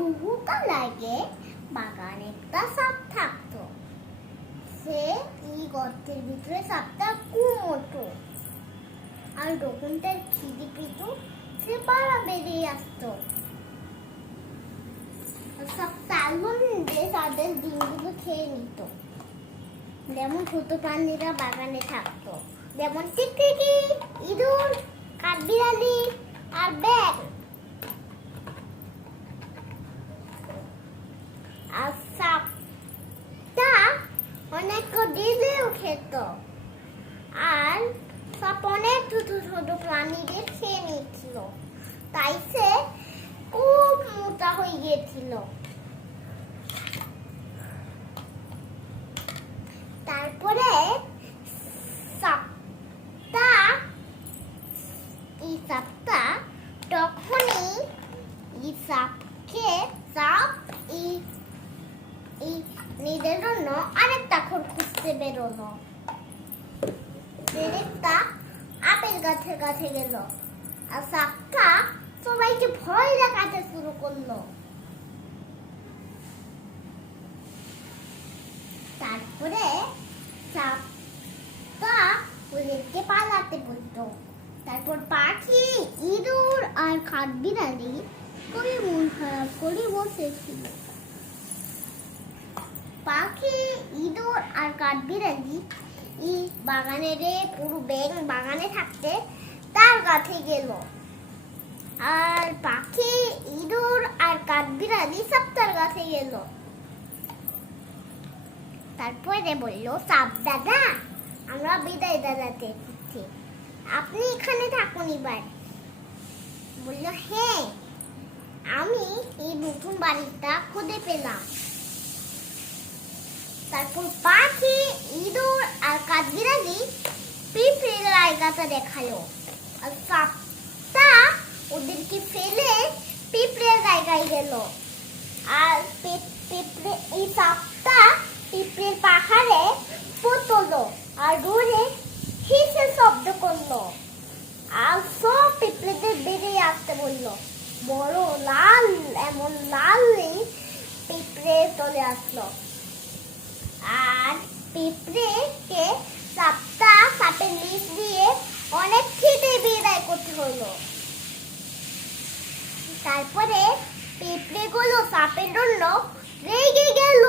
বহুকাল আগে বাগানে একটা সাপ থাকতো। সে এই গর্তের ভিতরে সাপটা কুমোটো আর যখন খিদি পেত, সে পাড়া বেরিয়ে আসতো। সব তালবন্ধে তাদের দিনগুলো খেয়ে নিত। যেমন ছোট প্রাণীরা বাগানে থাকতো, যেমন টিকটিকি, ইঁদুর, কাঠবিড়ালি আর ব্যাগ আর সাপটা অনেক দিলেও আর সাপ অনেক ছোট ছোট প্রাণীদের খেয়ে নিচ্ছিল তাই সে খুব মোটা হয়ে গিয়েছিল। তারপরে সাপটা তখনই সাপকে সাপ এই আরেকটা খুঁজতে আপেল গাছের কাছে গেল। আর সাপটা সবাইকে ভয় দেখাতে শুরু করল। তারপরে পালাতে বলতো। তারপর পাখি, ইঁদুর আর কাঠবিড়ালি খুবই মন খারাপ করে বসেছিল পাখি ইঁদুর আর কাঠবিড়ালি ই বাগানের পুরো ব্যাং বাগানে থাকতে তার কাছে গেল। আর পাখি, ইঁদুর আর কাঠবিড়ালি সব তার কাছে গেল। তারপরে বলল, সাপ দাদা, আমরা বিদায় দাদাতে আপনি এখানে থাকুন এবার। বলল হ্যাঁ আমি এই নতুন বাড়িটা খুঁজে পেলাম। তারপর পাখি, ইঁদুর আর কাঠবিড়ালি পিঁপড়ের জায়গাটা দেখাল। আর সাপটা ওদেরকে ফেলে পিঁপড়ের জায়গায় গেল। আর পিঁপড়ে এই সাপটা পিঁপড়ের পাহাড়ে পুতলো আর দূরে হিসে শব্দ করল। আর সব পিঁপড়েদের বেরিয়ে আসতে বলল। বড় লাল, এমন লাল পিঁপড়ে চলে আসলো। আর পিঁপড়েকে সাপটা সাপের লিপ দিয়ে অনেক খেতে বিদায় করতে হলো। তারপরে পিঁপড়েগুলো সাপের জন্য রেগে গেল।